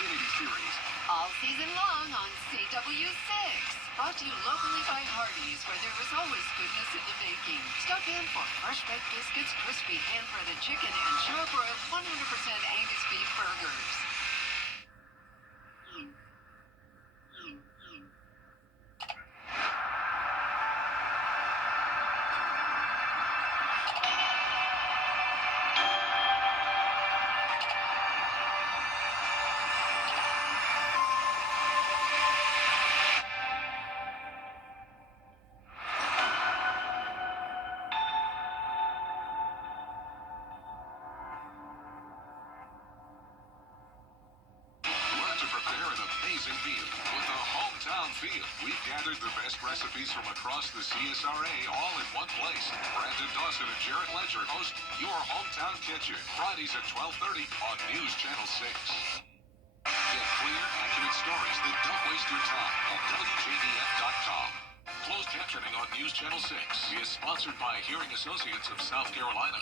Xfinity Series. All season long on CW6. Brought to you locally by Hardee's, where there is always goodness in the making. Stop in for fresh baked biscuits, crispy hand-breaded chicken, and char-broiled 100% Angus beef burgers. Learn to prepare an amazing meal with a hometown feel. We've gathered the best recipes from across the CSRA all in one place. Brandon Dawson and Jarrett Ledger host Your Hometown Kitchen, Fridays at 12:30 on News Channel 6. Get clear, accurate stories that don't waste your time at WJBF.com. Closed captioning on News Channel 6 is sponsored by Hearing Associates of South Carolina.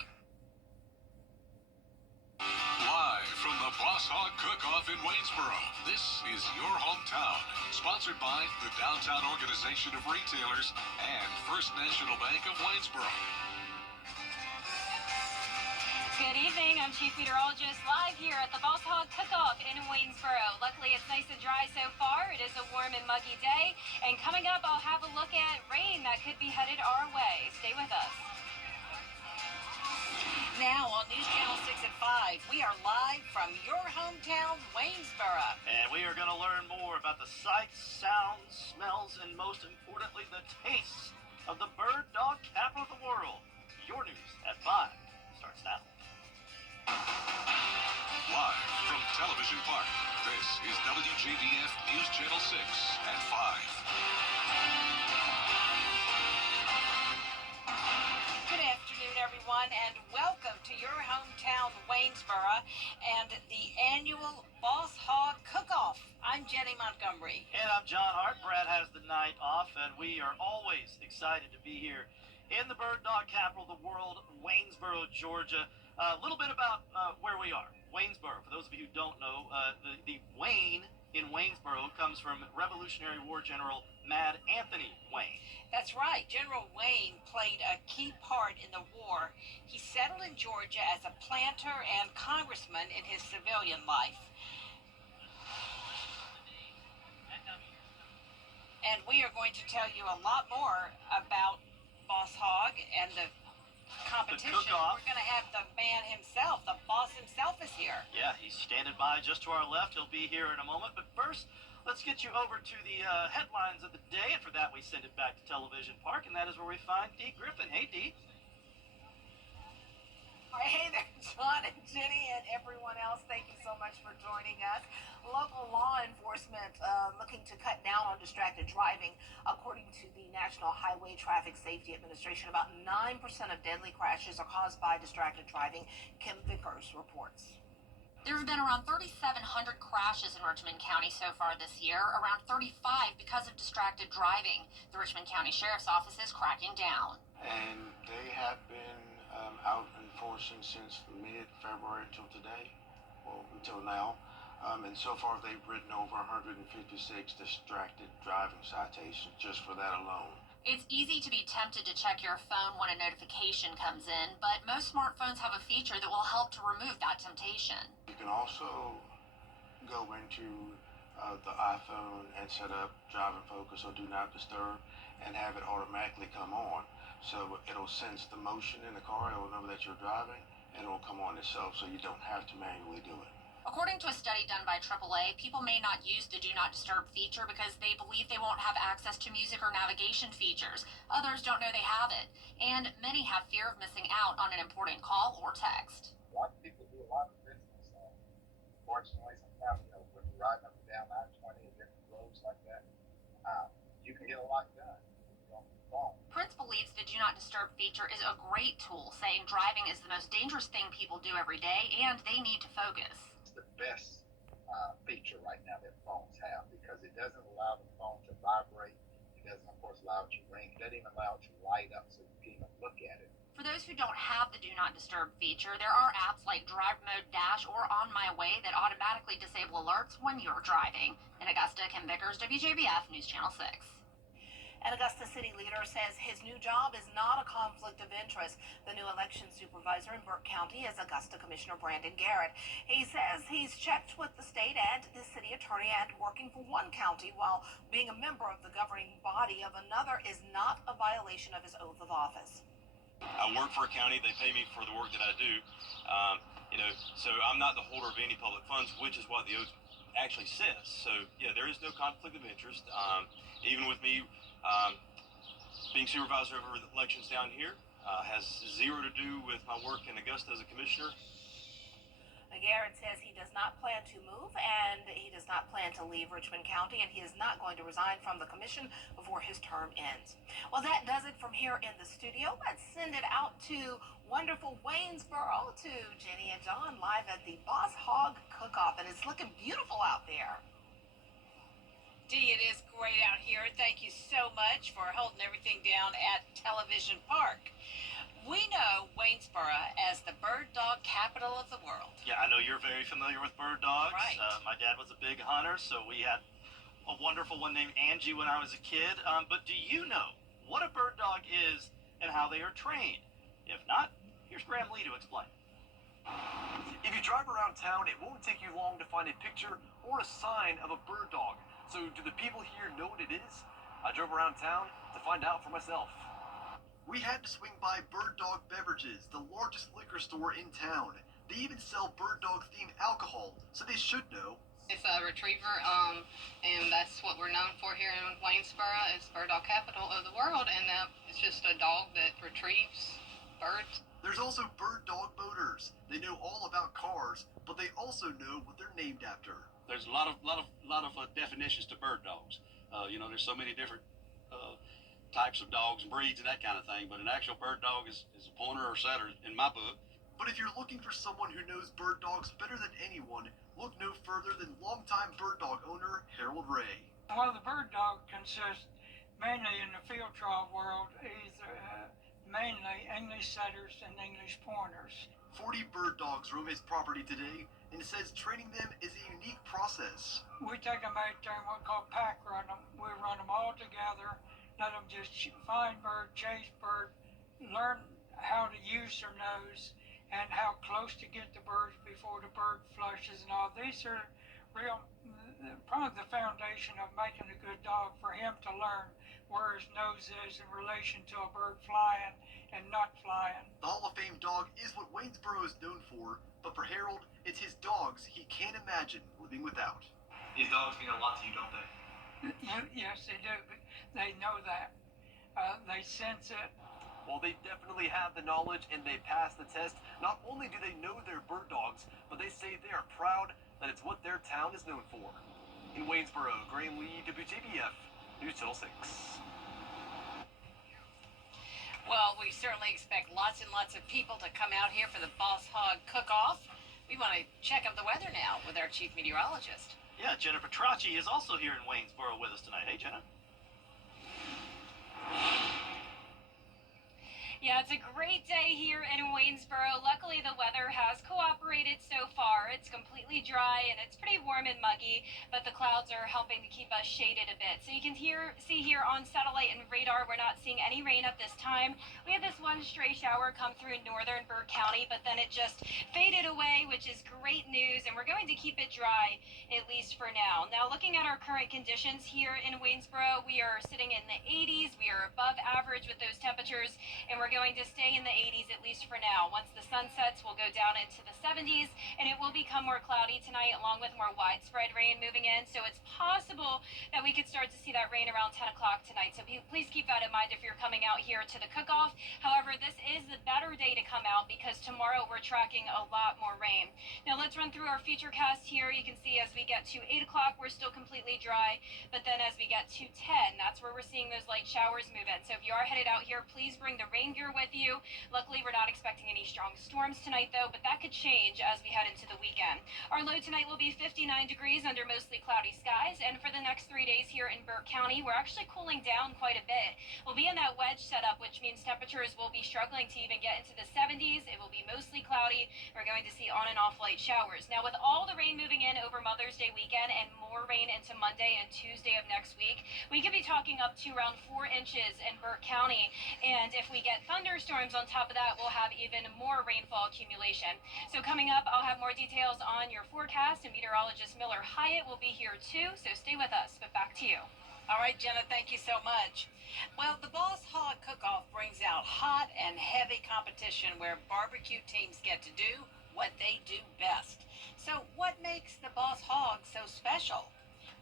Live from the Boss Hog Cook-Off in Waynesboro, this is Your Hometown, sponsored by the Downtown Organization of Retailers and First National Bank of Waynesboro. Good evening, I'm Chief Meteorologist live here at the Boss Hog Cook-Off in Waynesboro. Luckily, it's nice and dry so far. It is a warm and muggy day. And coming up, I'll have a look at rain that could be headed our way. Stay with us. Now on News Channel 6 at 5, we are live from your hometown, Waynesboro. And we are going to learn more about the sights, sounds, smells, and most importantly, the tastes of the bird dog capital of the world. Your news at 5 starts now. Live from Television Park, this is WJBF News Channel 6 at 5. Good afternoon, everyone, and welcome to your hometown, Waynesboro, and the annual Boss Hog Cook-Off. I'm Jenny Montgomery. And I'm John Hart. Brad has the night off, and we are always excited to be here in the bird dog capital of the world, Waynesboro, Georgia. A little bit about where we are. Waynesboro, for those of you who don't know, the Wayne in Waynesboro comes from Revolutionary War General Mad Anthony Wayne. That's right. General Wayne played a key part in the war. He settled in Georgia as a planter and congressman in his civilian life. And we are going to tell you a lot more about Boss Hog and the competition. We're going to have the man himself, the boss himself is here. Yeah, he's standing by just to our left. He'll be here in a moment. But first, let's get you over to the headlines of the day. And for that, we send it back to Television Park. And that is where we find Dee Griffin. Hey, Dee. Hey there, John and Jenny and everyone else. Thank you so much for joining us. Local law enforcement looking to cut down on distracted driving. According to the National Highway Traffic Safety Administration, about 9% of deadly crashes are caused by distracted driving. Kim Vickers reports. There have been around 3,700 crashes in Richmond County so far this year, around 35 because of distracted driving. The Richmond County Sheriff's Office is cracking down. And they have been out enforcing since mid-February till today, well, until now. And so far they've written over 156 distracted driving citations just for that alone. It's easy to be tempted to check your phone when a notification comes in, but most smartphones have a feature that will help to remove that temptation. You can also go into the iPhone and set up drive and focus or do not disturb and have it automatically come on. So it'll sense the motion in the car, it'll know that you're driving, and it'll come on itself so you don't have to manually do it. According to a study done by AAA, people may not use the Do Not Disturb feature because they believe they won't have access to music or navigation features. Others don't know they have it. And many have fear of missing out on an important call or text. A lot of people do a lot of business. Fortunately, sometimes, when you're riding up and down I-20 and different roads like that, you can get a lot done on the phone. Prince believes the Do Not Disturb feature is a great tool, saying driving is the most dangerous thing people do every day and they need to focus. It's the best feature right now that phones have because it doesn't allow the phone to vibrate. It doesn't, of course, allow it to ring. It doesn't even allow it to light up so you can even look at it. For those who don't have the Do Not Disturb feature, there are apps like Drive Mode Dash or On My Way that automatically disable alerts when you're driving. In Augusta, Kim Vickers, WJBF News Channel 6. An Augusta city leader says his new job is not a conflict of interest. The new election supervisor in Burke County is Augusta Commissioner Brandon Garrett. He says he's checked with the state and the city attorney, and working for one county while being a member of the governing body of another is not a violation of his oath of office. I work for a county. They pay me for the work that I do. So I'm not the holder of any public funds, which is what the oath actually says. So yeah, there is no conflict of interest. Even with me being supervisor over the elections down here, has zero to do with my work in Augusta as a commissioner. Garrett says he does not plan to move, and he does not plan to leave Richmond County, and he is not going to resign from the commission before his term ends. Well, that does it from here in the studio. Let's send it out to wonderful Waynesboro, to Jenny and John live at the Boss Hog Cook-Off, and it's looking beautiful out there. Dee, it is great out here. Thank you so much for holding everything down at Television Park. We know Waynesboro as the bird dog capital of the world. Yeah, I know you're very familiar with bird dogs. Right. My dad was a big hunter, so we had a wonderful one named Angie when I was a kid. But do you know what a bird dog is and how they are trained? If not, here's Graham Lee to explain. If you drive around town, it won't take you long to find a picture or a sign of a bird dog. So do the people here know what it is? I drove around town to find out for myself. We had to swing by Bird Dog Beverages, the largest liquor store in town. They even sell bird dog themed alcohol, so they should know. It's a retriever, and that's what we're known for here in Waynesboro. It's bird dog capital of the world, and it's just a dog that retrieves birds. There's also bird dog boaters. They know all about cars, but they also know what they're named after. There's a lot of definitions to bird dogs. There's so many different types of dogs and breeds and that kind of thing, but an actual bird dog is a pointer or setter in my book. But if you're looking for someone who knows bird dogs better than anyone, look no further than longtime bird dog owner Harold Ray. Well, the bird dog consists mainly in the field trial world is mainly English setters and English pointers. 40 bird dogs roam his property today, and says training them is a unique process. We take them out there and what we call pack run them. We run them all together, let them just find bird, chase bird, learn how to use their nose and how close to get the birds before the bird flushes and all. These are probably the foundation of making a good dog, for him to learn where his nose is in relation to a bird flying and not flying. The Hall of Fame dog is what Waynesboro is known for, but for Harold, it's his dogs he can't imagine living without. These dogs mean a lot to you, don't they? Yes, they do. They know that. They sense it. Well, they definitely have the knowledge and they pass the test. Not only do they know they're bird dogs, but they say they are proud that it's what their town is known for. In Waynesboro, Graham Lee, WJBF, News Channel 6. Well, we certainly expect lots and lots of people to come out here for the Boss Hog Cook-Off. We want to check out the weather now with our chief meteorologist. Yeah, Jenna Petracci is also here in Waynesboro with us tonight. Hey, Jenna. Yeah, it's a great day here in Waynesboro. Luckily, the weather has cooperated so far. It's completely dry and it's pretty warm and muggy, but the clouds are helping to keep us shaded a bit. So you can see here on satellite and radar, we're not seeing any rain at this time. We had this one stray shower come through northern Burke County, but then it just faded away, which is great news, and we're going to keep it dry, at least for now. Now, looking at our current conditions here in Waynesboro, we are sitting in the 80s. We are above average with those temperatures, and we're going to stay in the 80s at least for now. Once the sun sets, we'll go down into the 70s, and it will become more cloudy tonight, along with more widespread rain moving in. So it's possible that we could start to see that rain around 10 o'clock tonight. So please keep that in mind if you're coming out here to the cook-off. However, this is the better day to come out because tomorrow we're tracking a lot more rain. Now let's run through our futurecast here. You can see as we get to 8 o'clock, we're still completely dry, but then as we get to 10, that's where we're seeing those light showers move in. So if you are headed out here, please bring the rain longer with you. Luckily, we're not expecting any strong storms tonight, though, but that could change as we head into the weekend. Our low tonight will be 59 degrees under mostly cloudy skies, and for the next 3 days here in Burke County, we're actually cooling down quite a bit. We'll be in that wedge setup, which means temperatures will be struggling to even get into the 70s. It will be mostly cloudy. We're going to see on and off light showers. Now, with all the rain moving in over Mother's Day weekend and more rain into Monday and Tuesday of next week, we could be talking up to around 4 inches in Burke County. And if we get thunderstorms on top of that, we'll have even more rainfall accumulation. So coming up, I'll have more details on your forecast, and meteorologist Miller Hyatt will be here too, so stay with us. But back to you. All right, Jenna, thank you so much. Well, the Boss Hog Cook-Off brings out hot and heavy competition where barbecue teams get to do what they do best. So what makes the Boss Hog so special?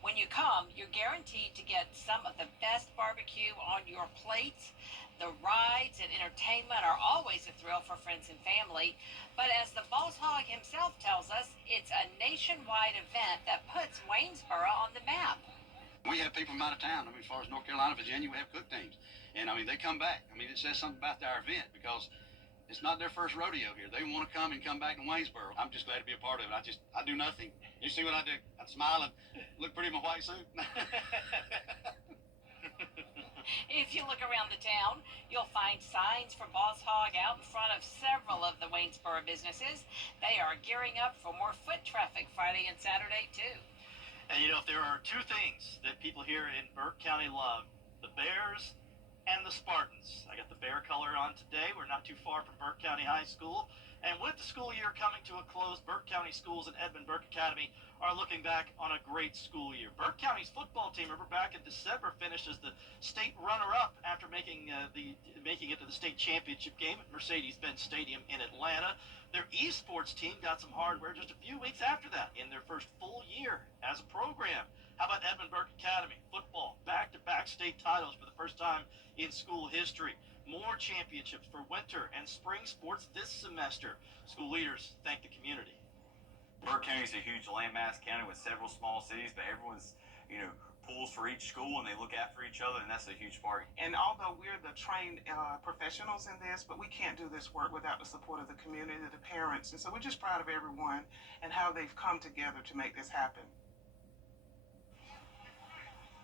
When you come, you're guaranteed to get some of the best barbecue on your plates. The rides and entertainment are always a thrill for friends and family. But as the Boss Hog himself tells us, it's a nationwide event that puts Waynesboro on the map. We have people from out of town. I mean, as far as North Carolina, Virginia, we have cook teams. And, I mean, they come back. I mean, it says something about our event because it's not their first rodeo here. They want to come and come back to Waynesboro. I'm just glad to be a part of it. I do nothing. You see what I do? I smile and look pretty in my white suit. If you look around the town, you'll find signs for Boss Hog out in front of several of the Waynesboro businesses. They are gearing up for more foot traffic Friday and Saturday, too. And you know, if there are two things that people here in Burke County love, the Bears and the Spartans. I got the Bear color on today. We're not too far from Burke County High School. And with the school year coming to a close, Burke County Schools and Edmund Burke Academy are looking back on a great school year. Burke County's football team, remember back in December, finished as the state runner-up after making it to the state championship game at Mercedes-Benz Stadium in Atlanta. Their esports team got some hardware just a few weeks after that in their first full year as a program. How about Edmund Burke Academy? Football, back-to-back state titles for the first time in school history. More championships for winter and spring sports this semester. School leaders thank the community. Burke County is a huge landmass county with several small cities, but everyone's, pulls for each school and they look out for each other, and that's a huge part. And although we're the trained professionals in this, but we can't do this work without the support of the community, the parents. And so we're just proud of everyone and how they've come together to make this happen.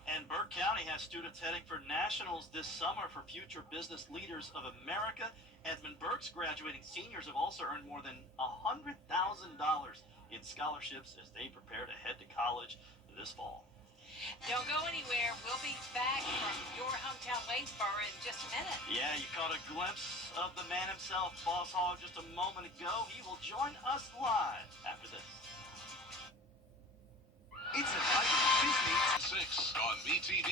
And Burke County has students heading for nationals this summer for Future Business Leaders of America. Edmund Burke's graduating seniors have also earned more than $100,000 in scholarships as they prepare to head to college this fall. Don't go anywhere. We'll be back from your hometown Waynesboro in just a minute. Yeah, you caught a glimpse of the man himself, Boss Hog, just a moment ago. He will join us live after this. It's a Disney 6 on BTV.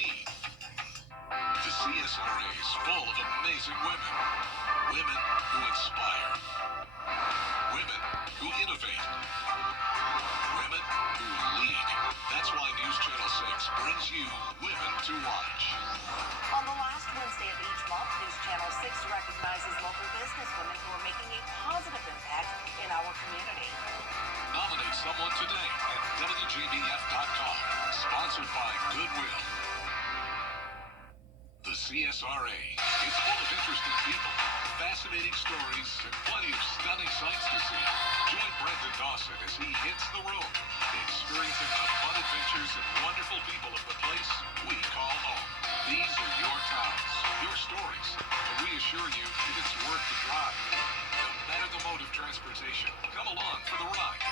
The CSRA is full of amazing women. Women who inspire. Women who innovate. Women who lead. That's why News Channel 6 brings you Women to Watch. On the last Wednesday of each month, News Channel 6 recognizes local businesswomen who are making a positive impact in our community. Nominate someone today at WJBF.com. Sponsored by Goodwill. The CSRA. It's full of interesting people, fascinating stories, and plenty of stunning sights to see. Join Brendan Dawson as he hits the road, experiencing the fun adventures and wonderful people of the place we call home. These are your towns, your stories, and we assure you that it's worth the drive. No matter the mode of transportation, come along for the ride.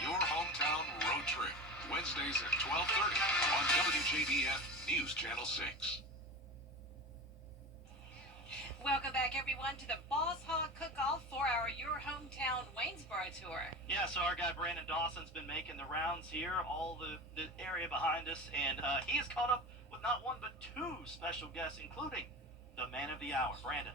Your hometown road trip. Wednesdays at 12:30 on WJBF News Channel 6. Welcome back, everyone, to the Boss Hog Cook-Off for our Your Hometown Waynesboro tour. Yeah, so our guy Brandon Dawson's been making the rounds here, all the area behind us, and he has caught up with not one but two special guests, including the man of the hour, Brandon.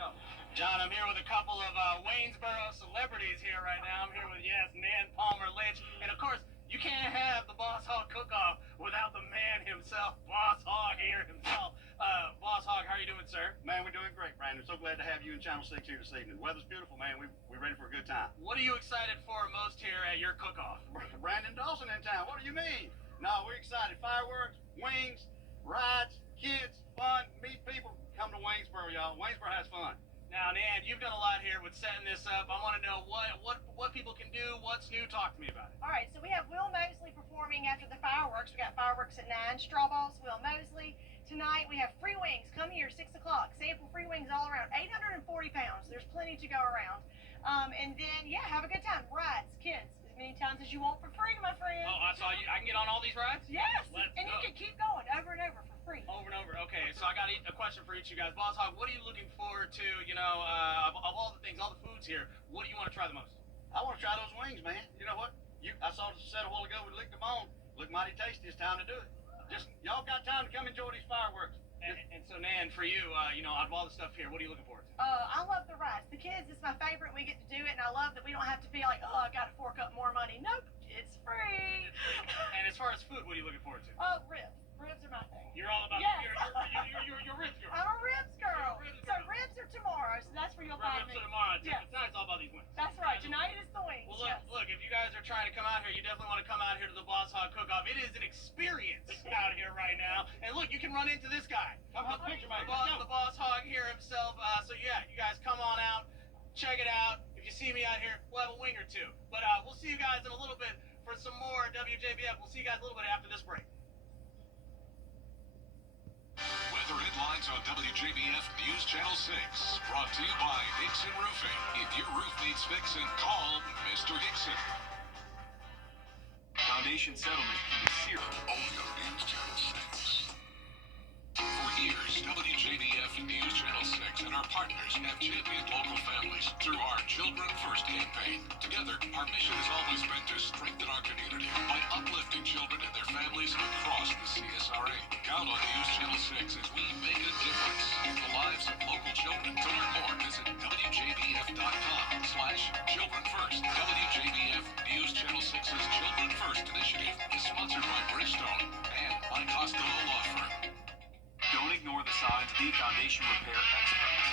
Go. John, I'm here with a couple of Waynesboro celebrities here right now. I'm here with, Nan Palmer Lynch, and of course, you can't have the Boss Hog Cook-Off without the man himself, Boss Hog here himself. Boss Hog, how are you doing, sir? Man, we're doing great, Brandon. So glad to have you in Channel 6 here this evening. The weather's beautiful, man. We're ready for a good time. What are you excited for most here at your cook-off? Brandon Dawson in town. What do you mean? No, we're excited. Fireworks, wings, rides, kids, fun, meet people. Come to Waynesboro, y'all. Waynesboro has fun. Now, Nan, you've done a lot here with setting this up. I want to know what people can do. What's new? Talk to me about it. All right, so we have Will Mosley performing after the fireworks. We got fireworks at 9. Straw balls, Will Mosley. Tonight we have free wings. Come here, 6 o'clock. Sample free wings all around. 840 pounds. There's plenty to go around. And then, yeah, have a good time. Rides, kids, as many times as you want for free, my friend. Oh, I saw you. I can get on all these rides? Yes, Let's and go. you can keep going over and over for free. Over and over. Okay, so I got a question for each of you guys. Boss Hog, what are you looking forward to, of all the things, all the foods here, what do you want to try the most? I want to try those wings, man. You know what? I saw the set a while ago. We licked them on. Look mighty tasty. It's time to do it. Just y'all got time to come enjoy these fireworks. And so, Nan, for you, out of all the stuff here, what are you looking forward to? I love the rides. The kids, it's my favorite. We get to do it, and I love that we don't have to be like, oh, I got to fork up more money. Nope, it's free. And as far as food, what are you looking forward to? Oh, ribs. Ribs are my thing. You're all about Yes. you're ribs girl. I'm a ribs girl. Ribs So ribs are tomorrow, so that's where you'll find Ribs me. for tomorrow. Yes. Tonight's all about these wings. That's right. Tonight is the wings. Well, look, if you guys are trying to come out here, you definitely want to come out here to the Boss Hog Cook-Off. It is an experience out here right now. And look, you can run into this guy. Come on, picture me. The Boss Hog here himself. So yeah, you guys come on out, check it out. If you see me out here, we'll have a wing or two. But we'll see you guys in a little bit for some more WJBF. We'll see you guys a little bit after this break. Weather headlines on WJBF News Channel 6. Brought to you by Hickson Roofing. If your roof needs fixing, call Mr. Hickson. Foundation settlement can be serious. Only on News Channel 6. For years, WJBF News Channel 6 and our partners have championed local families through our Children First campaign. Together, our mission has always been to strengthen our community by uplifting children and their families across the CSRA. Count on News Channel 6 as we make a difference in the lives of local children. To learn more, visit WJBF.com/Children First. WJBF News Channel 6's Children First initiative is sponsored by Bridgestone and by Costello Law Firm. Don't ignore the signs. Be foundation repair experts.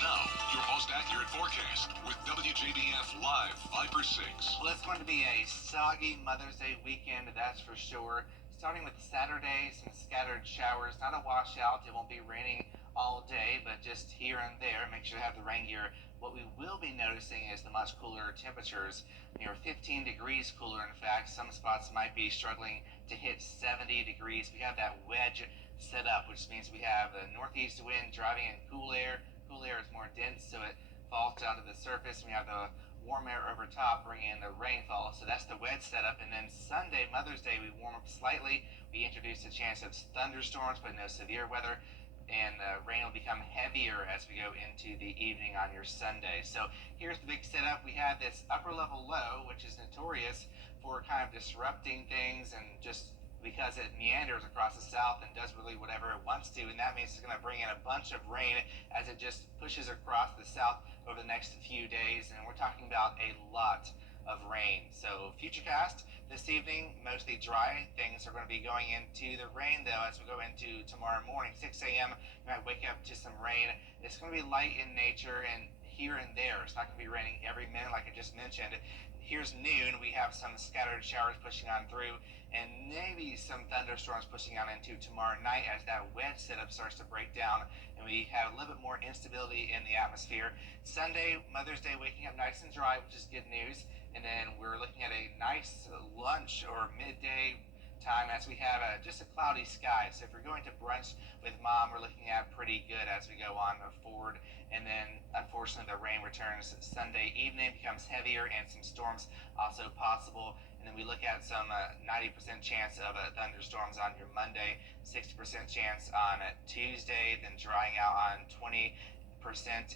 Now, your most accurate forecast with WJBF Live Viper 6. Well, it's going to be a soggy Mother's Day weekend, that's for sure. Starting with Saturday, some scattered showers, not a washout. It won't be raining all day, but just here and there. Make sure to have the rain gear. What we will be noticing is the much cooler temperatures, near 15 degrees cooler. In fact, some spots might be struggling to hit 70 degrees. We have that wedge set up, which means we have the northeast wind driving in cool air. Cool air is more dense, so it falls down to the surface. We have the warm air over top bringing in the rainfall. So that's the wedge setup. And then Sunday, Mother's Day, we warm up slightly. We introduce a chance of thunderstorms, but no severe weather. And rain will become heavier as we go into the evening on your Sunday. So here's the big setup. We have this upper level low, which is notorious for kind of disrupting things and just because it meanders across the south and does really whatever it wants to. And that means it's going to bring in a bunch of rain as it just pushes across the south over the next few days. And we're talking about a lot of rain. So futurecast this evening, mostly dry. Things are going to be going into the rain though as we go into tomorrow morning, 6 a.m. You might wake up to some rain. It's going to be light in nature and here and there. It's not going to be raining every minute like I just mentioned. Here's noon. We have some scattered showers pushing on through and maybe some thunderstorms pushing on into tomorrow night as that wedge setup starts to break down and we have a little bit more instability in the atmosphere. Sunday, Mother's Day, waking up nice and dry, which is good news. And then we're looking at a nice lunch or midday time as we have just a cloudy sky. So if you're going to brunch with mom, we're looking at pretty good as we go on forward. And then unfortunately the rain returns Sunday evening, becomes heavier and some storms also possible. And then we look at some 90% chance of thunderstorms on your Monday, 60% chance on Tuesday, then drying out on 20%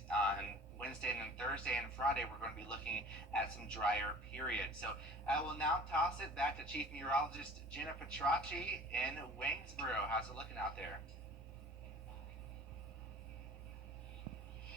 on Wednesday, and then Thursday and Friday we're going to be looking at some drier periods. So I will now toss it back to Chief Meteorologist Jenna Petracci in Waynesboro. How's it looking out there?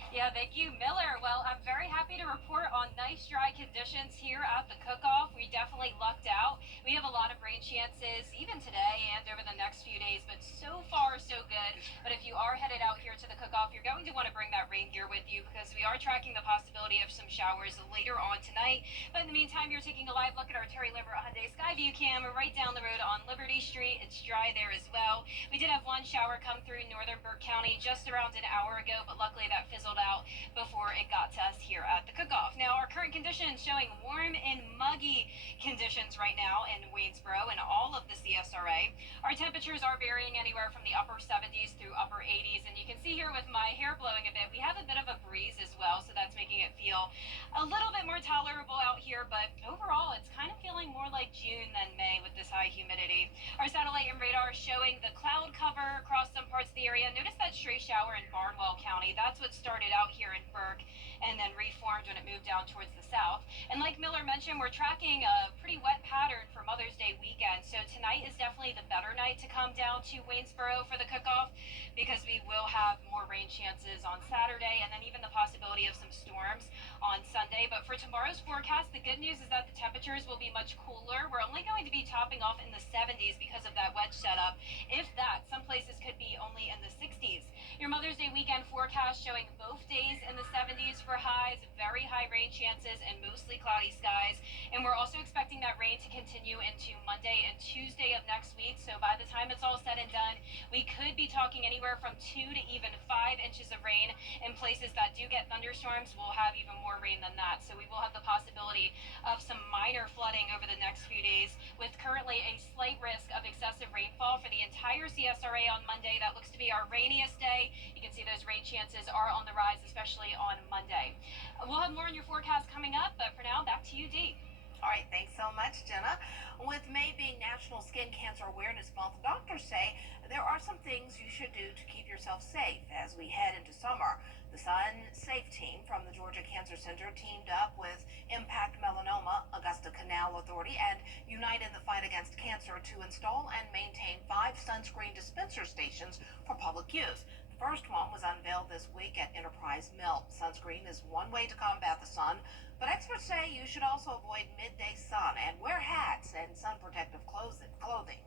Yeah, thank you, Miller. Well, I'm very happy to report on nice dry conditions here at the cook-off. We definitely lucked out. We have a lot of rain chances even today and over the next few days, but so far so good. But if you you are headed out here to the cook-off, you're going to want to bring that rain gear with you because we are tracking the possibility of some showers later on tonight. But in the meantime, you're taking a live look at our Terry Lambert Hyundai Skyview cam right down the road on Liberty Street. It's dry there as well. We did have one shower come through northern Burke County just around an hour ago, but luckily that fizzled out before it got to us here at the cook-off. Now, our current conditions showing warm and muggy conditions right now in Waynesboro and all of the CSRA. Our temperatures are varying anywhere from the upper 70s through upper 80s, and you can see here with my hair blowing a bit, we have a bit of a breeze as well, so that's making it feel a little bit more tolerable out here, but overall it's kind of feeling more like June than May with this high humidity. Our satellite and radar showing the cloud cover across some parts of the area. Notice that stray shower in Barnwell County. That's what started out here in Burke and then reformed when it moved down towards the south. And like Miller mentioned, we're tracking a pretty wet pattern for Mother's Day weekend, so tonight is definitely the better night to come down to Waynesboro for the cook-off because we will have more rain chances on Saturday and then even the possibility of some storms on Sunday. But for tomorrow's forecast, the good news is that the temperatures will be much cooler. We're only going to be topping off in the 70s because of that wedge setup. If that, some places could be only in the 60s. Your Mother's Day weekend forecast showing both days in the 70s for highs, very high rain chances, and mostly cloudy skies. And we're also expecting that rain to continue into Monday and Tuesday of next week. So by the time it's all said and done, we could be talking anywhere from 2 to even 5 inches of rain. In places that do get thunderstorms, we'll have even more rain than that. So we will have the possibility of some minor flooding over the next few days, with currently a slight risk of excessive rainfall for the entire CSRA on Monday. That looks to be our rainiest day. You can see those rain chances are on the rise, especially on Monday. We'll have more in your forecast coming up, but for now, back to you, Dee. All right, thanks so much, Jenna. With May being National Skin Cancer Awareness Month, doctors say there are some things you should do to keep yourself safe as we head into summer. The Sun Safe team from the Georgia Cancer Center teamed up with Impact Melanoma, Augusta Canal Authority, and Unite in the Fight Against Cancer to install and maintain 5 sunscreen dispenser stations for public use. The first one was unveiled this week at Enterprise Mill. Sunscreen is one way to combat the sun, but experts say you should also avoid midday sun and wear hats and sun protective clothing.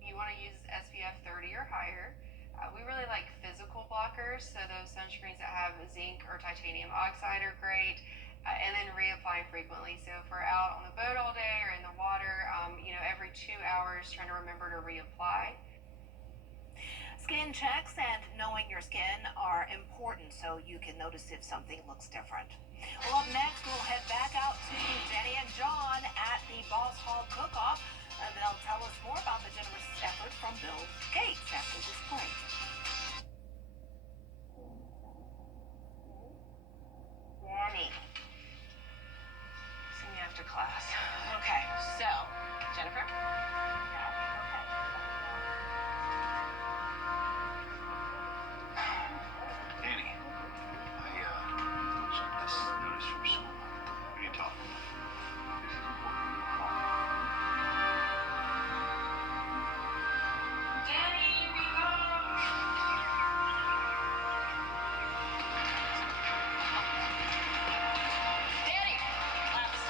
You want to use SPF 30 or higher. We really like physical blockers, so those sunscreens that have zinc or titanium oxide are great. And then reapply frequently. So if we're out on the boat all day or in the water, every 2 hours, trying to remember to reapply. Skin checks and knowing your skin are important so you can notice if something looks different. Well, up next, we'll head back out to Jenny and John at the Boss Hog Cook-Off, and they'll tell us more about the generous effort from Bill Gates after this break. Danny. See me after class. Okay, so, Jennifer? Danny, I checked this notice from school. We need to talk. This is important. Danny, we go! Danny! Claps.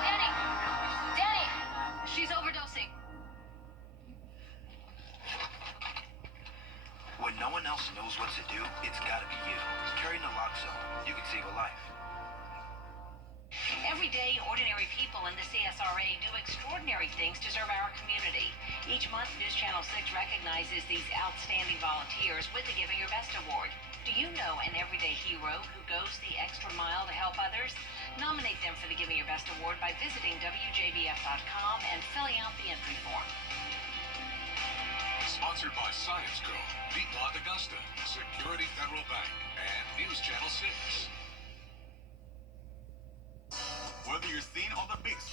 Danny! Danny! She's overdosing. When no one else knows what to do, it's gotta be you. Carry naloxone. You can save a life. Every day, ordinary people in the CSRA do extraordinary things to serve our community. Each month, News Channel 6 recognizes these outstanding volunteers with the Giving Your Best Award. Do you know an everyday hero who goes the extra mile to help others? Nominate them for the Giving Your Best Award by visiting WJBF.com and filling out the entry form. Sponsored by Science Co., Beatmont Augusta, Security Federal Bank, and News Channel 6. Whether you're seen on the beach.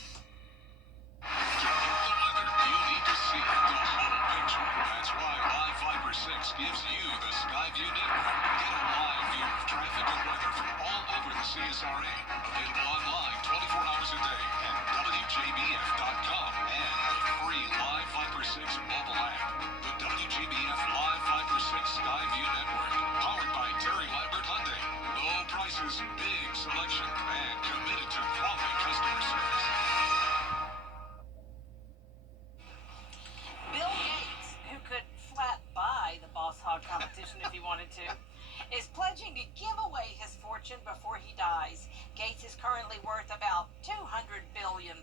To get the weather, you need to see the whole picture. That's why Live Fiber 6 gives you the Skyview network. Get a live view of traffic and weather from all over the CSRA. Available online 24 hours a day at WJBF.com and the free Live Fiber 6 mobile app. The WJBF Live Fiber 6 Skyview network, powered by Terry Lambert Hyundai. Low prices prices, big selection, and committed to quality customer service. Bill Gates, who could flat buy the Boss Hog competition if he wanted to, is pledging to give away his fortune before he dies. Gates is currently worth about $200 billion.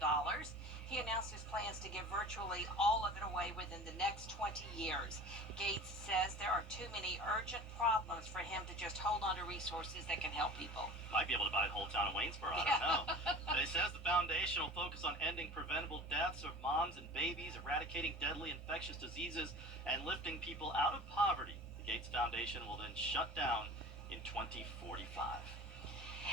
He announced his plans to give virtually all of it away within the next 20 years. Gates says there are too many urgent problems for him to just hold on to resources that can help people. Might be able to buy the whole town of Waynesboro, I don't know. But he says the foundation will focus on ending preventable deaths of moms and babies, eradicating deadly infectious diseases, and lifting people out of poverty. The Gates Foundation will then shut down in 2045.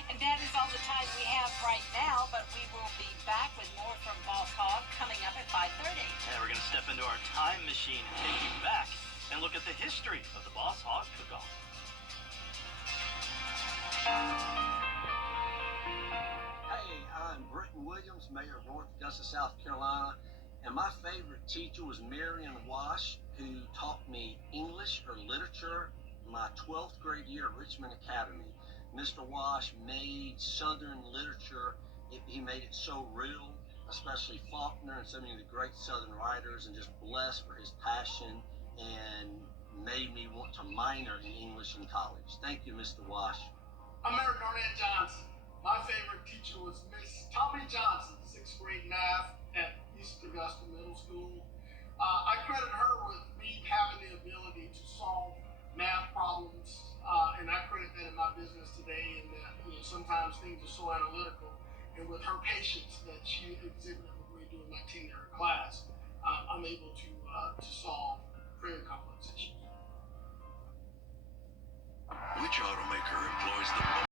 And that is all the time we have right now, but we will be back with more from Boss Hog coming up at 5:30. And we're going to step into our time machine and take you back and look at the history of the Boss Hog Cook-Off. Hey, I'm Britton Williams, Mayor of North Augusta, South Carolina, and my favorite teacher was Marion Wash, who taught me English or literature my 12th grade year at Richmond Academy. Mr. Wash made Southern literature, he made it so real, especially Faulkner and so many of the great Southern writers, and just blessed for his passion and made me want to minor in English in college. Thank you, Mr. Wash. I'm Eric Arnett Johnson. My favorite teacher was Miss Tommy Johnson, 6th grade math at East Augusta Middle School. I credit her with me having the ability to solve math problems, and I credit that in my business today, and that sometimes things are so analytical, and with her patience that she exhibited with me during my tenure in class, I'm able to solve